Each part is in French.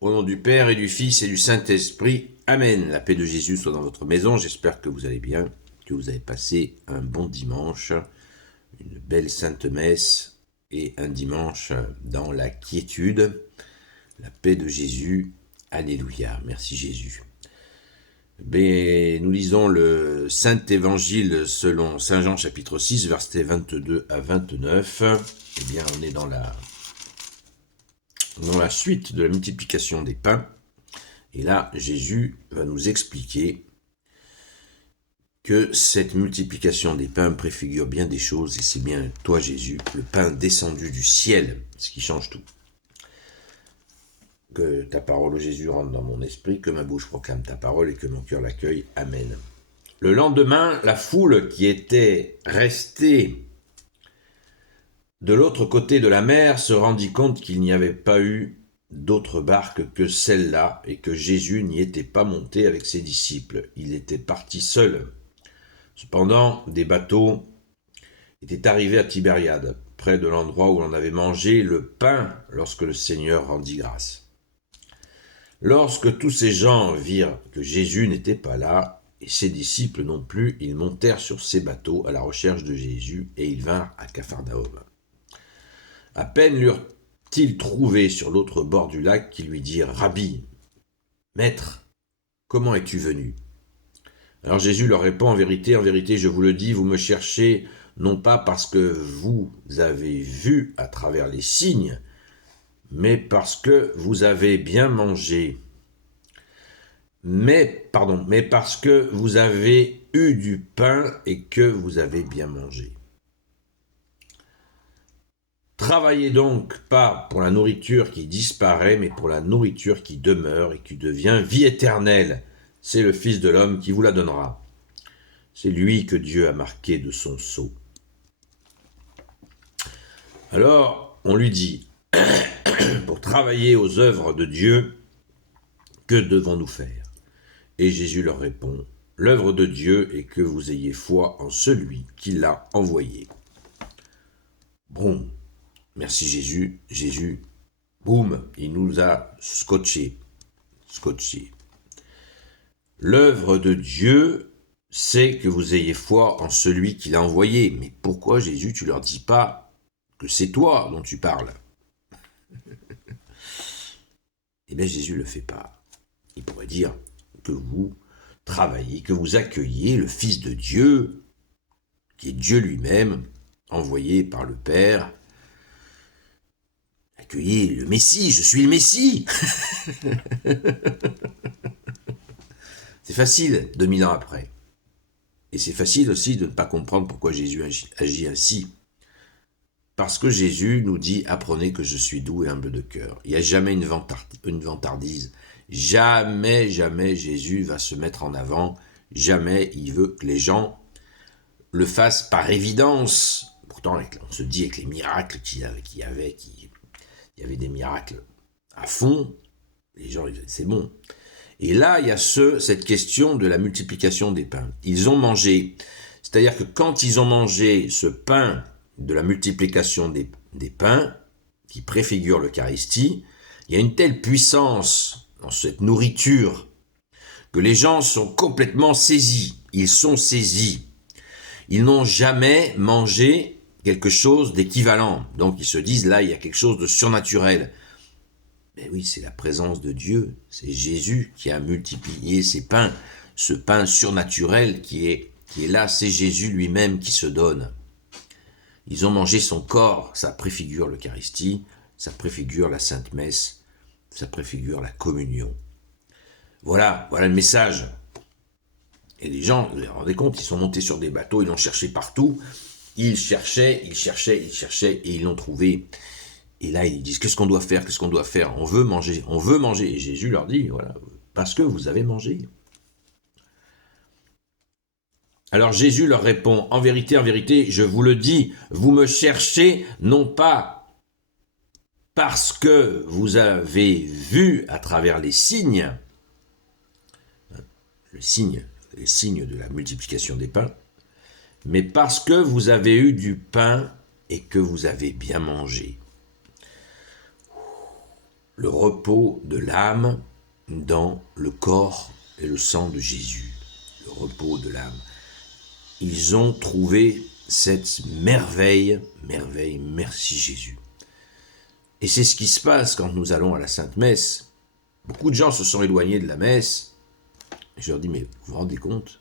Au nom du Père et du Fils et du Saint-Esprit. Amen. La paix de Jésus soit dans votre maison. J'espère que vous allez bien, que vous avez passé un bon dimanche, une belle sainte messe et un dimanche dans la quiétude. La paix de Jésus. Alléluia. Merci Jésus. Nous lisons le Saint Évangile selon Saint Jean chapitre 6, versets 22 à 29. On est dans la suite de la multiplication des pains. Et là, Jésus va nous expliquer que cette multiplication des pains préfigure bien des choses, et c'est bien toi, Jésus, le pain descendu du ciel, ce qui change tout. Que ta parole, ô Jésus, rentre dans mon esprit, que ma bouche proclame ta parole et que mon cœur l'accueille. Amen. Le lendemain, la foule qui était restée de l'autre côté de la mer se rendit compte qu'il n'y avait pas eu d'autre barque que celle-là et que Jésus n'y était pas monté avec ses disciples. Il était parti seul. Cependant, des bateaux étaient arrivés à Tibériade, près de l'endroit où l'on avait mangé le pain lorsque le Seigneur rendit grâce. Lorsque tous ces gens virent que Jésus n'était pas là, et ses disciples non plus, ils montèrent sur ces bateaux à la recherche de Jésus, et ils vinrent à Capharnaüm. À peine l'eurent-ils trouvé sur l'autre bord du lac qu'ils lui dirent « Rabbi, Maître, comment es-tu venu ?» Alors Jésus leur répond « En vérité, je vous le dis, vous me cherchez non pas parce que vous avez vu à travers les signes, mais parce que vous avez bien mangé. Mais parce que vous avez eu du pain et que vous avez bien mangé. Travaillez donc pas pour la nourriture qui disparaît, mais pour la nourriture qui demeure et qui devient vie éternelle. C'est le Fils de l'homme qui vous la donnera. C'est lui que Dieu a marqué de son sceau. Alors, on lui dit, pour travailler aux œuvres de Dieu, que devons-nous faire ? Et Jésus leur répond, l'œuvre de Dieu est que vous ayez foi en celui qui l'a envoyé. Bon, merci Jésus. Jésus, boum, il nous a scotché. L'œuvre de Dieu, c'est que vous ayez foi en celui qui l'a envoyé. Mais pourquoi, Jésus, tu leur dis pas que c'est toi dont tu parles ? Eh bien, Jésus ne le fait pas. Il pourrait dire que vous travaillez, que vous accueillez le Fils de Dieu, qui est Dieu lui-même, envoyé par le Père. Accueillez le Messie, je suis le Messie. C'est facile, 2000 ans après. Et c'est facile aussi de ne pas comprendre pourquoi Jésus agit ainsi. Parce que Jésus nous dit « Apprenez que je suis doux et humble de cœur ». Il n'y a jamais une vantardise. Jamais Jésus va se mettre en avant. Jamais il veut que les gens le fassent par évidence. Pourtant, on se dit avec les miracles qu'il y avait des miracles à fond. Les gens, c'est bon. Et là, il y a cette question de la multiplication des pains. Ils ont mangé. C'est-à-dire que quand ils ont mangé ce pain de la multiplication des pains, qui préfigure l'Eucharistie, il y a une telle puissance dans cette nourriture que les gens sont complètement saisis. Ils sont saisis. Ils n'ont jamais mangé quelque chose d'équivalent. Donc ils se disent, là, il y a quelque chose de surnaturel. Mais oui, c'est la présence de Dieu. C'est Jésus qui a multiplié ces pains. Ce pain surnaturel qui est là, c'est Jésus lui-même qui se donne. Ils ont mangé son corps, ça préfigure l'Eucharistie, ça préfigure la Sainte Messe, ça préfigure la communion. Voilà le message. Et les gens, vous vous rendez compte, ils sont montés sur des bateaux, ils l'ont cherché partout, ils cherchaient, et ils l'ont trouvé. Et là, ils disent, qu'est-ce qu'on doit faire ? On veut manger. Et Jésus leur dit, voilà, parce que vous avez mangé. Alors Jésus leur répond, en vérité, je vous le dis, vous me cherchez non pas parce que vous avez vu à travers les signes de la multiplication des pains, mais parce que vous avez eu du pain et que vous avez bien mangé. le repos de l'âme dans le corps et le sang de Jésus. Le repos de l'âme. Ils ont trouvé cette merveille, merci Jésus. Et c'est ce qui se passe quand nous allons à la Sainte Messe. Beaucoup de gens se sont éloignés de la messe. Je leur dis, mais vous vous rendez compte?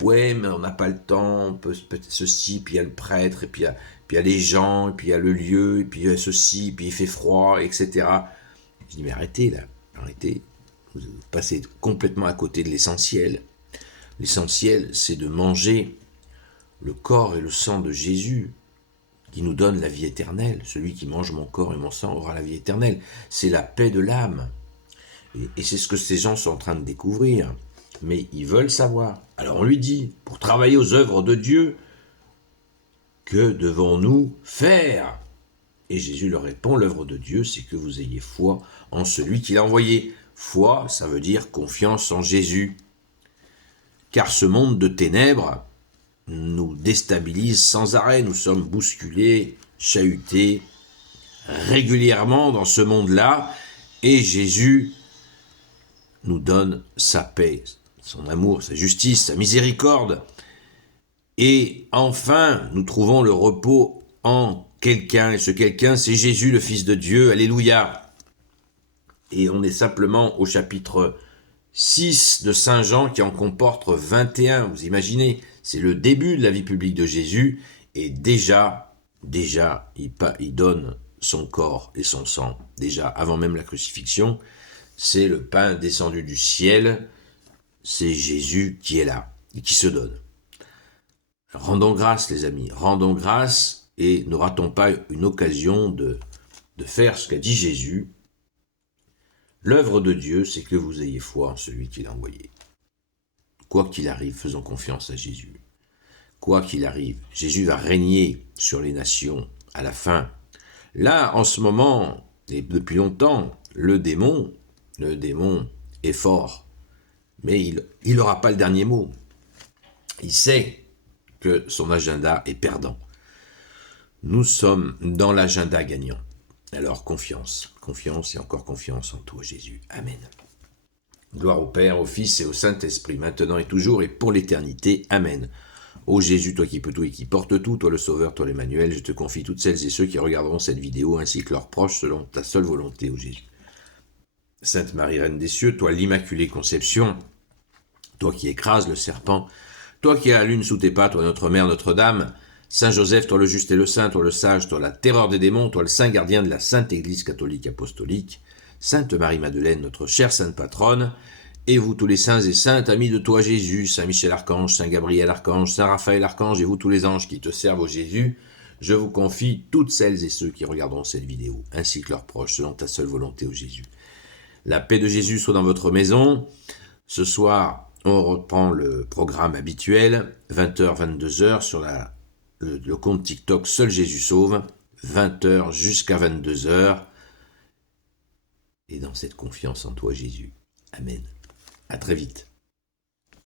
Ouais, mais on n'a pas le temps, peut-être ceci, puis il y a le prêtre, et puis il y a les gens, et puis il y a le lieu, et puis il y a ceci, puis il fait froid, etc. Je dis, mais arrêtez là, arrêtez. Vous passez complètement à côté de l'essentiel. L'essentiel, c'est de manger le corps et le sang de Jésus, qui nous donne la vie éternelle. Celui qui mange mon corps et mon sang aura la vie éternelle. C'est la paix de l'âme. Et c'est ce que ces gens sont en train de découvrir. Mais ils veulent savoir. Alors on lui dit, pour travailler aux œuvres de Dieu, que devons-nous faire? Et Jésus leur répond, l'œuvre de Dieu, c'est que vous ayez foi en celui qui l'a envoyé. Foi, ça veut dire confiance en Jésus. Car ce monde de ténèbres nous déstabilise sans arrêt. Nous sommes bousculés, chahutés régulièrement dans ce monde-là. Et Jésus nous donne sa paix, son amour, sa justice, sa miséricorde. Et enfin, nous trouvons le repos en quelqu'un. Et ce quelqu'un, c'est Jésus, le Fils de Dieu. Alléluia. Et on est simplement au chapitre 6 de Saint Jean qui en comporte 21. Vous imaginez, c'est le début de la vie publique de Jésus. Et déjà, il donne son corps et son sang. Déjà, avant même la crucifixion, c'est le pain descendu du ciel. C'est Jésus qui est là et qui se donne. Rendons grâce, les amis, rendons grâce et ne ratons pas une occasion de faire ce qu'a dit Jésus. L'œuvre de Dieu, c'est que vous ayez foi en celui qui l'a envoyé. Quoi qu'il arrive, faisons confiance à Jésus. Quoi qu'il arrive, Jésus va régner sur les nations à la fin. Là, en ce moment, et depuis longtemps, le démon est fort. Mais il n'aura pas le dernier mot. Il sait que son agenda est perdant. Nous sommes dans l'agenda gagnant. Alors confiance et encore confiance en toi Jésus. Amen. Gloire au Père, au Fils et au Saint-Esprit, maintenant et toujours et pour l'éternité. Amen. Ô Jésus, toi qui peux tout et qui portes tout, toi le Sauveur, toi l'Emmanuel, je te confie toutes celles et ceux qui regarderont cette vidéo ainsi que leurs proches selon ta seule volonté, ô Jésus. Sainte Marie, Reine des cieux, toi l'Immaculée Conception, toi qui écrases le serpent, toi qui as la lune sous tes pas, toi notre Mère Notre-Dame, Saint Joseph, toi le juste et le saint, toi le sage, toi la terreur des démons, toi le saint gardien de la Sainte Église catholique apostolique, Sainte Marie-Madeleine, notre chère sainte patronne, et vous tous les saints et saintes, amis de toi Jésus, Saint Michel Archange, Saint Gabriel Archange, Saint Raphaël Archange, et vous tous les anges qui te servent au Jésus, je vous confie toutes celles et ceux qui regarderont cette vidéo, ainsi que leurs proches, selon ta seule volonté, ô Jésus. La paix de Jésus soit dans votre maison. Ce soir, on reprend le programme habituel, 20h, 22h, sur le compte TikTok Seul Jésus Sauve, 20h jusqu'à 22h. Et dans cette confiance en toi, Jésus. Amen. À très vite.